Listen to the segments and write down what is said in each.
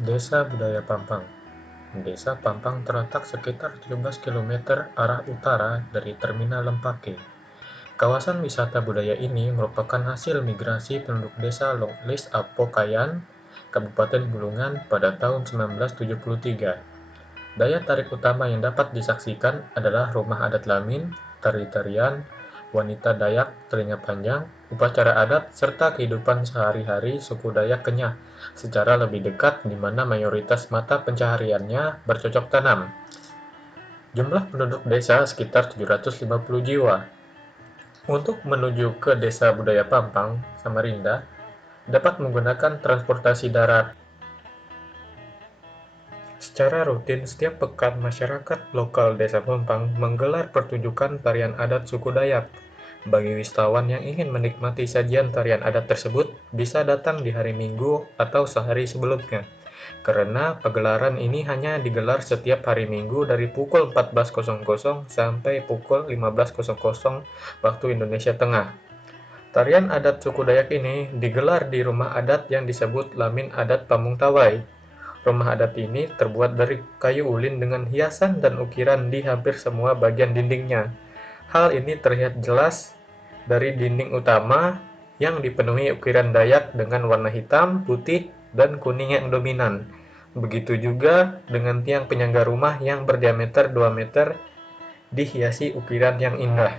Desa Budaya Pampang. Desa Pampang terletak sekitar 17 km arah utara dari Terminal Lempake. Kawasan wisata budaya ini merupakan hasil migrasi penduduk desa Longlis Apokayan, Kabupaten Bulungan pada tahun 1973. Daya tarik utama yang dapat disaksikan adalah rumah adat Lamin, tari-tarian, wanita Dayak telinga panjang, upacara adat, serta kehidupan sehari-hari suku Dayak Kenyah secara lebih dekat di mana mayoritas mata pencahariannya bercocok tanam. Jumlah penduduk desa sekitar 750 jiwa. Untuk menuju ke Desa Budaya Pampang, Samarinda, dapat menggunakan transportasi darat. Secara rutin, setiap pekan masyarakat lokal Desa Pampang menggelar pertunjukan tarian adat suku Dayak. Bagi wisatawan yang ingin menikmati sajian tarian adat tersebut, bisa datang di hari Minggu atau sehari sebelumnya. Karena pagelaran ini hanya digelar setiap hari Minggu dari pukul 14.00 sampai pukul 15.00 waktu Indonesia Tengah. Tarian adat suku Dayak ini digelar di rumah adat yang disebut Lamin Adat Pamungtawai. Rumah adat ini terbuat dari kayu ulin dengan hiasan dan ukiran di hampir semua bagian dindingnya. Hal ini terlihat jelas dari dinding utama yang dipenuhi ukiran Dayak dengan warna hitam, putih, dan kuning yang dominan. Begitu juga dengan tiang penyangga rumah yang berdiameter 2 meter dihiasi ukiran yang indah.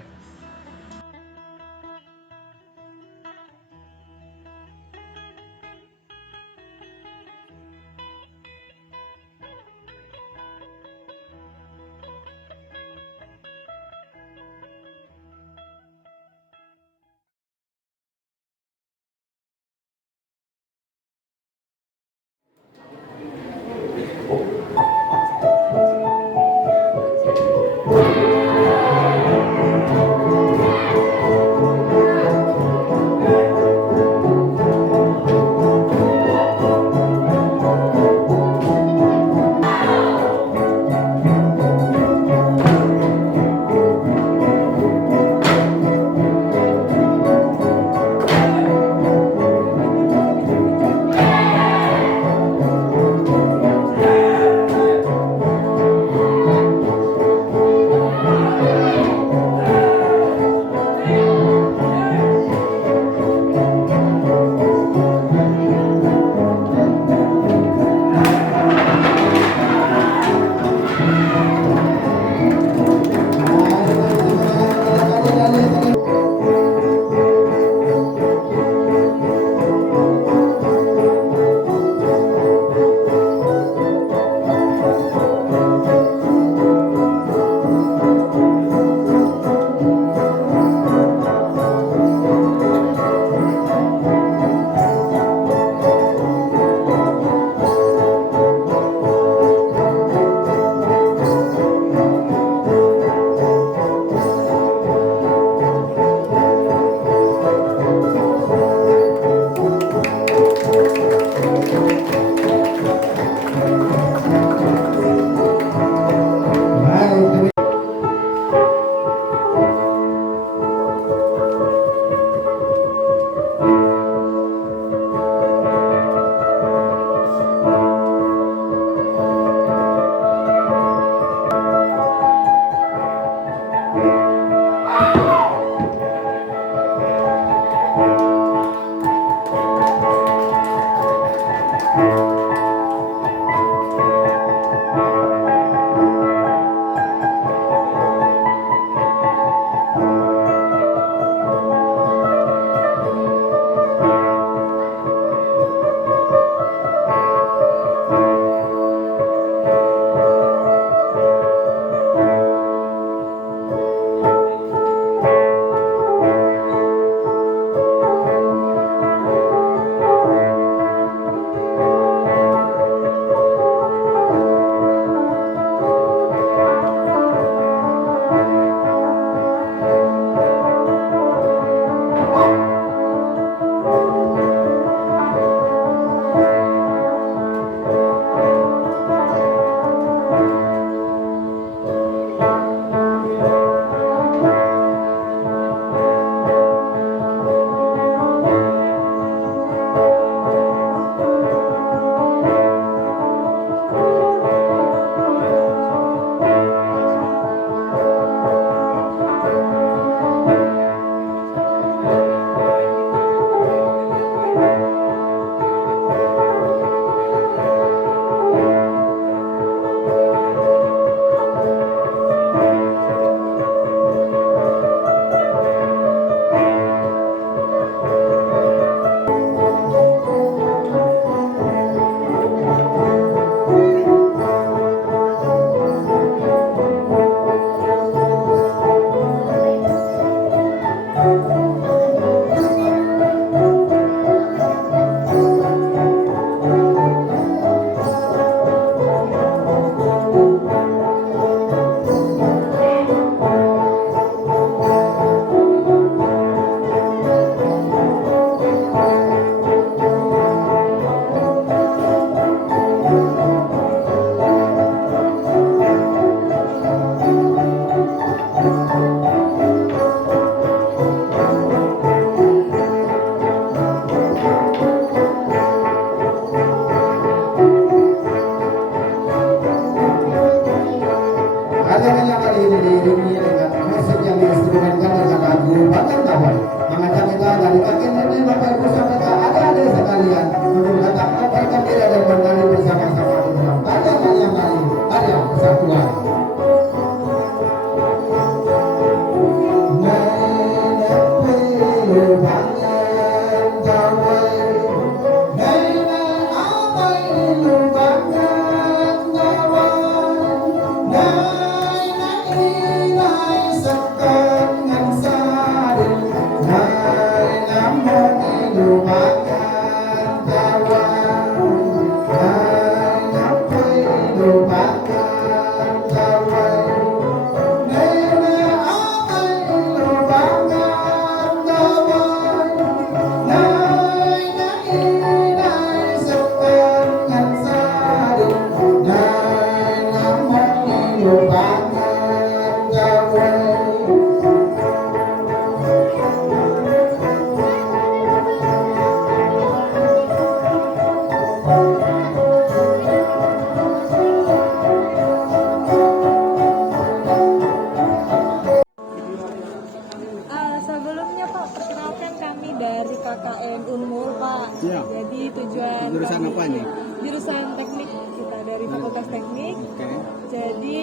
Jurusan apa ini? Jurusan teknik kita dari Fakultas Teknik. Oke. Jadi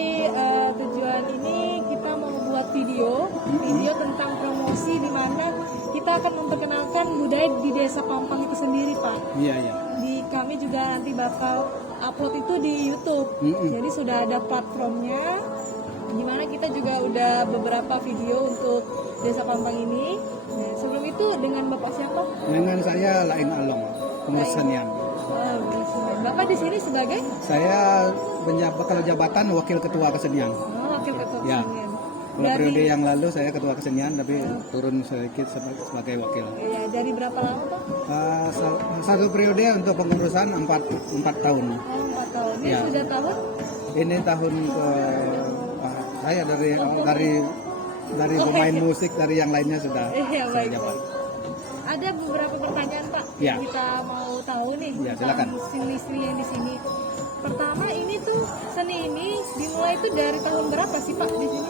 tujuan ini kita mau membuat video tentang promosi di mana kita akan memperkenalkan budaya di Desa Pampang itu sendiri, Pak. Iya, iya. Kami juga nanti bakal upload itu di YouTube. Jadi sudah ada platformnya. Dimana kita juga udah beberapa video untuk Desa Pampang ini. Nah, sebelum itu dengan Bapak siapa? Dengan saya Lain Along, pengurus Senian. Bapak di sini sebagai? Saya bakal jabatan Wakil Ketua Kesenian. Wakil Ketua Ya. Kesenian. Kalau periode yang lalu saya Ketua Kesenian, tapi turun sedikit sebagai wakil. Ya, dari berapa lama, Pak? Satu periode untuk pengurusan 4 tahun. 4 tahun. Ini Ya. sudah tahun? Ini tahun ke saya dari pemain musik, dari yang lainnya sudah Iya, saya baik. jabat. Ada beberapa pertanyaan, Pak, Ya. yang kita mau tahu nih Ya, silakan. seni-seni yang di sini. Pertama, ini tuh seni ini dimulai itu dari tahun berapa sih, Pak, di sini?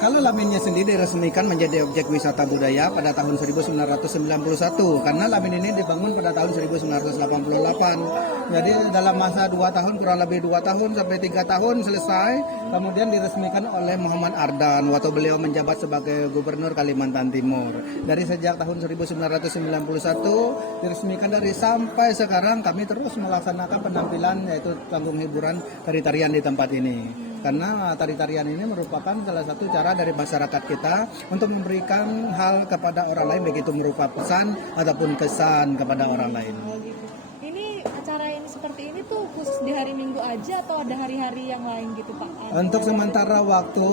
Kalau Laminnya sendiri diresmikan menjadi objek wisata budaya pada tahun 1991 karena Lamin ini dibangun pada tahun 1988. Jadi dalam masa 2 tahun, kurang lebih 2 tahun sampai 3 tahun selesai, kemudian diresmikan oleh Muhammad Ardan waktu beliau menjabat sebagai Gubernur Kalimantan Timur. Dari sejak tahun 1991 diresmikan dari sampai sekarang kami terus melaksanakan penampilan yaitu panggung hiburan tari-tarian di tempat ini. Karena tari-tarian ini merupakan salah satu cara dari masyarakat kita untuk memberikan hal kepada orang lain, begitu merupa pesan ataupun kesan kepada orang lain. Oh, gitu. Ini acara ini seperti ini tuh khusus di hari Minggu aja atau ada hari-hari yang lain gitu, Pak? Untuk sementara waktu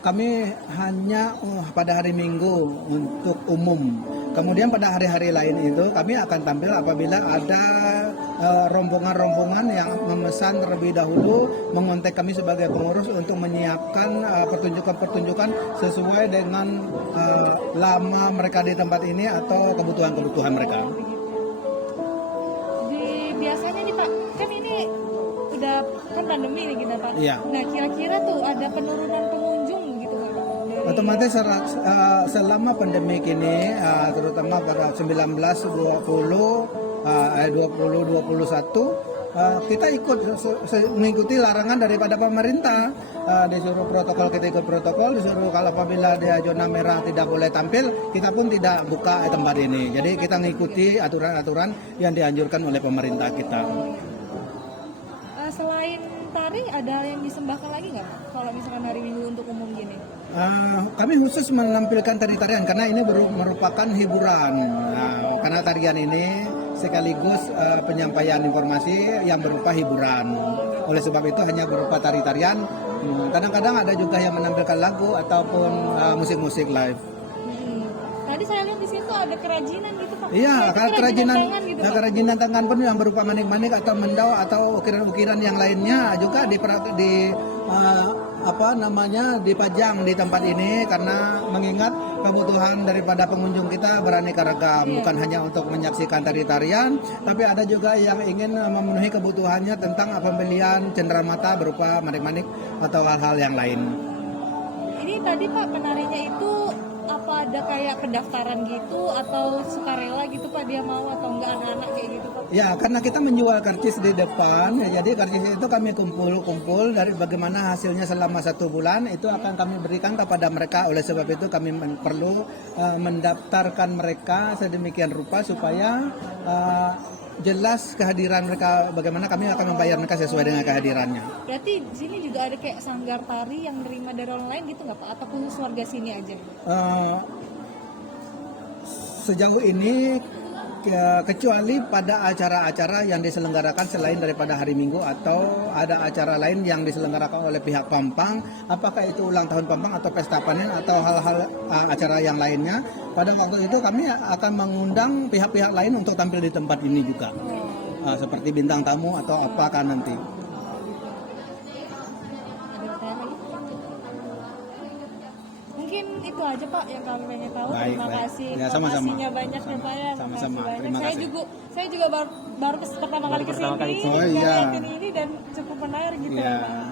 kami hanya pada hari Minggu untuk umum. Kemudian pada hari-hari lain itu kami akan tampil apabila ada rombongan-rombongan yang memesan terlebih dahulu mengontak kami sebagai pengurus untuk menyiapkan pertunjukan-pertunjukan sesuai dengan lama mereka di tempat ini atau kebutuhan-kebutuhan mereka. Biasanya nih, Pak, kan ini udah kan pandemi nih kita, Pak. Iya. Nah, kira-kira tuh ada penurunan pengunjung gitu kan, Pak? Otomatis selama pandemi ini terutama pada 2021 kita ikut mengikuti larangan daripada pemerintah. Disuruh protokol, kita ikut protokol. Disuruh kalau apabila dia zona merah tidak boleh tampil, kita pun tidak buka tempat ini. Jadi kita mengikuti aturan-aturan yang dianjurkan oleh pemerintah kita. Selain tari, ada yang disembahkan lagi nggak, Pak? Kalau misalkan hari Minggu untuk umum gini? Kami khusus menampilkan tari-tarian karena ini merupakan hiburan. Karena tarian ini sekaligus penyampaian informasi yang berupa hiburan. Oleh sebab itu hanya berupa tari-tarian. Kadang-kadang ada juga yang menampilkan lagu ataupun musik-musik live. Tadi saya lihat di situ ada kerajinan gitu, Pak. Iya, kerajinan tangan gitu, Pak. kerajinan tangan pun yang berupa manik-manik atau mendau atau ukiran-ukiran yang lainnya juga dipajang di tempat ini karena mengingat kebutuhan daripada pengunjung kita beraneka ragam, bukan hanya untuk menyaksikan tari-tarian, tapi ada juga yang ingin memenuhi kebutuhannya tentang pembelian cenderamata berupa manik-manik atau hal-hal yang lain. Ini tadi, Pak, penarinya itu apa ada kayak pendaftaran gitu atau sukarela gitu, Pak, dia mau atau enggak, anak-anak kayak gitu, Pak? Ya, karena kita menjual karcis di depan, ya, jadi karcis itu kami kumpul dari bagaimana hasilnya selama 1 bulan itu akan kami berikan kepada mereka. Oleh sebab itu kami perlu mendaftarkan mereka sedemikian rupa supaya jelas kehadiran mereka, bagaimana kami akan membayar mereka sesuai dengan kehadirannya. Berarti di sini juga ada kayak sanggar tari yang nerima dari orang lain gitu nggak, Pak? Atau khusus warga sini aja? Sejauh ini kecuali pada acara-acara yang diselenggarakan selain daripada hari Minggu atau ada acara lain yang diselenggarakan oleh pihak Pampang, apakah itu ulang tahun Pampang atau pesta panen atau hal-hal acara yang lainnya, pada waktu itu kami akan mengundang pihak-pihak lain untuk tampil di tempat ini juga, seperti bintang tamu atau apakah nanti. Mungkin itu aja, Pak, yang kami pengen tahu. Baik, Terima baik. kasih. Ya, sama-sama. Informasinya banyak ya, Pak, ya. Sama-sama. Makasih Terima banyak. kasih. Saya juga baru pertama kali kesini. Oh, iya. Ini dan cukup menarik gitu Ya. ya, Pak.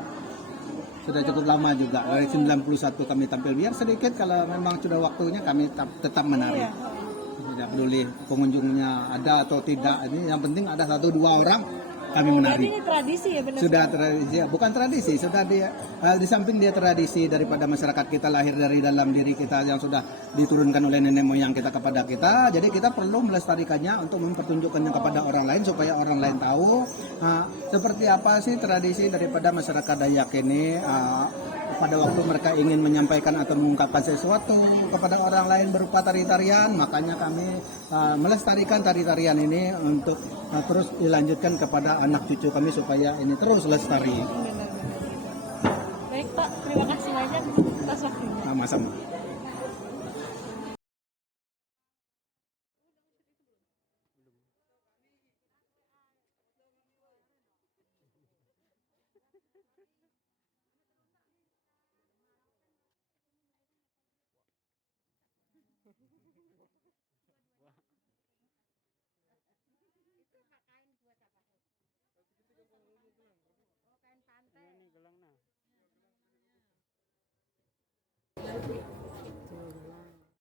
Sudah cukup lama juga, dari 91 kami tampil, biar sedikit kalau memang sudah waktunya kami tetap menarik. Iya. tidak peduli pengunjungnya ada atau tidak, ini yang penting ada 1-2 orang kami menari. Ini tradisi ya benar. Sudah tradisi, bukan tradisi, sudah dia di samping dia tradisi daripada masyarakat kita, lahir dari dalam diri kita yang sudah diturunkan oleh nenek moyang kita kepada kita. Jadi kita perlu melestarikannya untuk mempertunjukkannya kepada orang lain supaya orang lain tahu seperti apa sih tradisi daripada masyarakat Dayak ini. Pada waktu mereka ingin menyampaikan atau mengungkapkan sesuatu kepada orang lain berupa tari-tarian, makanya kami melestarikan tari-tarian ini untuk terus dilanjutkan kepada anak cucu kami supaya ini terus lestari. Benar-benar. Baik Pak, terima kasih banyak atas waktunya. Sama-sama.